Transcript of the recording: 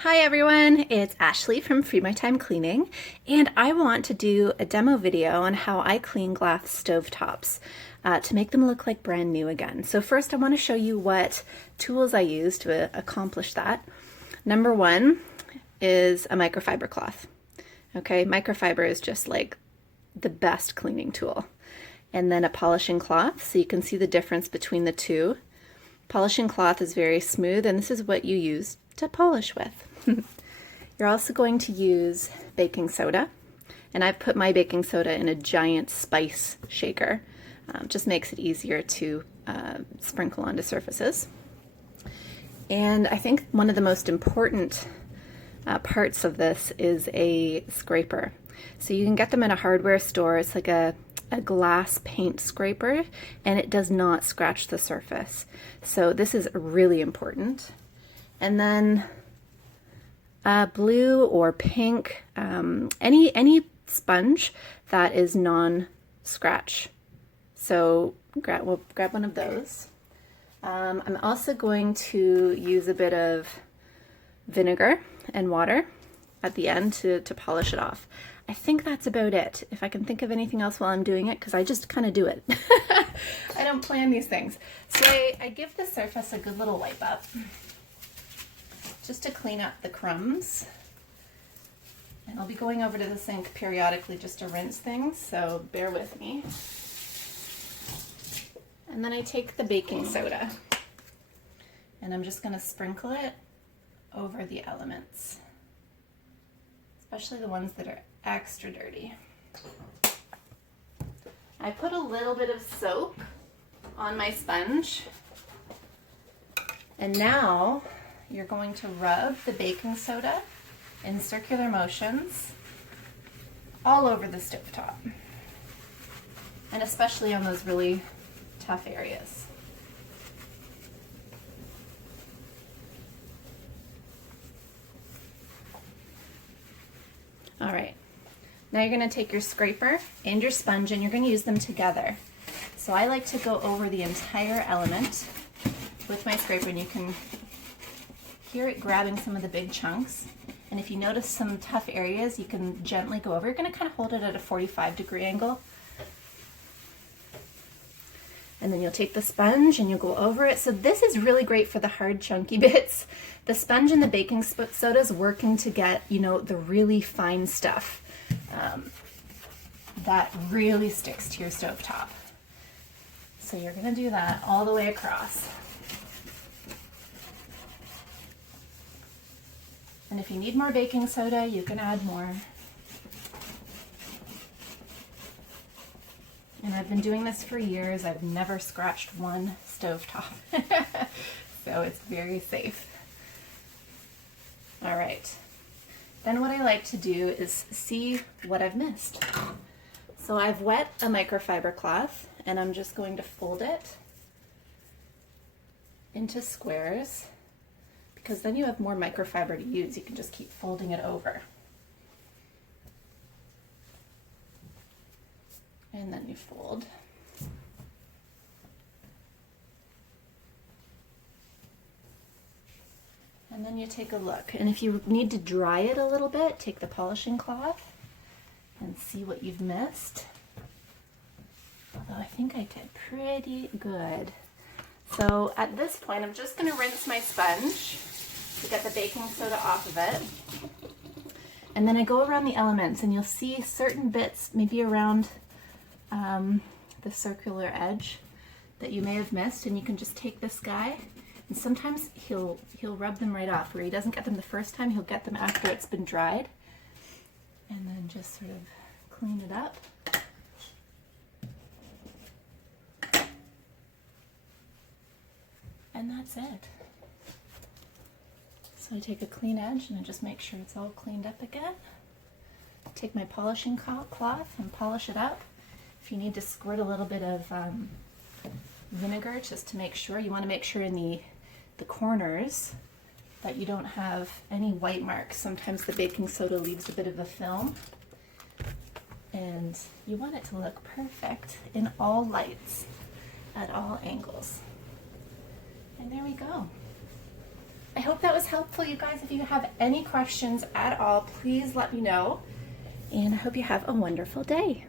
Hi everyone, it's Ashley from Free My Time Cleaning, and I want to do a demo video on how I clean glass stovetops to make them look like brand new again. So first I want to show you what tools I use to accomplish that. Number one is a microfiber cloth. Okay, microfiber is just like the best cleaning tool. And then a polishing cloth, so you can see the difference between the two. Polishing cloth is very smooth, and this is what you use to polish with. You're also going to use baking soda, and I've put my baking soda in a giant spice shaker. Just makes it easier to sprinkle onto surfaces. And I think one of the most important parts of this is a scraper. So you can get them in a hardware store. It's like a glass paint scraper, and it does not scratch the surface. So this is really important. And then blue or pink, any sponge that is non-scratch. So we'll grab one of those. I'm also going to use a bit of vinegar and water at the end to polish it off. I think that's about it. If I can think of anything else while I'm doing it, because I just kind of do it. I don't plan these things. So I give the surface a good little wipe up, just to clean up the crumbs. And I'll be going over to the sink periodically just to rinse things, so bear with me. And then I take the baking soda, and I'm just going to sprinkle it over the elements, especially the ones that are extra dirty. I put a little bit of soap on my sponge, and now you're going to rub the baking soda in circular motions all over the stovetop, and especially on those really tough areas. All right, now you're going to take your scraper and your sponge, and you're going to use them together. So I like to go over the entire element with my scraper, and you can hear it grabbing some of the big chunks. And if you notice some tough areas, you can gently go over. You're going to kind of hold it at a 45-degree angle. And then you'll take the sponge and you'll go over it. So this is really great for the hard, chunky bits. The sponge and the baking soda is working to get, you know, the really fine stuff that really sticks to your stovetop. So you're going to do that all the way across. And if you need more baking soda, you can add more. And I've been doing this for years. I've never scratched one stovetop. So it's very safe. All right. Then what I like to do is see what I've missed. So I've wet a microfiber cloth, and I'm just going to fold it into squares, because then you have more microfiber to use. You can just keep folding it over. And then you fold. And then you take a look. And if you need to dry it a little bit, take the polishing cloth and see what you've missed. Although I think I did pretty good. So at this point, I'm just going to rinse my sponge to get the baking soda off of it. And then I go around the elements, and you'll see certain bits, maybe around the circular edge, that you may have missed, and you can just take this guy, and sometimes he'll rub them right off. Where he doesn't get them the first time, he'll get them after it's been dried, and then just sort of clean it up. And that's it. So I take a clean edge and I just make sure it's all cleaned up again. Take my polishing cloth and polish it up. If you need to squirt a little bit of vinegar just to make sure, you want to make sure in the corners that you don't have any white marks. Sometimes the baking soda leaves a bit of a film, and you want it to look perfect in all lights at all angles. And there we go. I hope that was helpful, you guys. If you have any questions at all, please let me know. And I hope you have a wonderful day.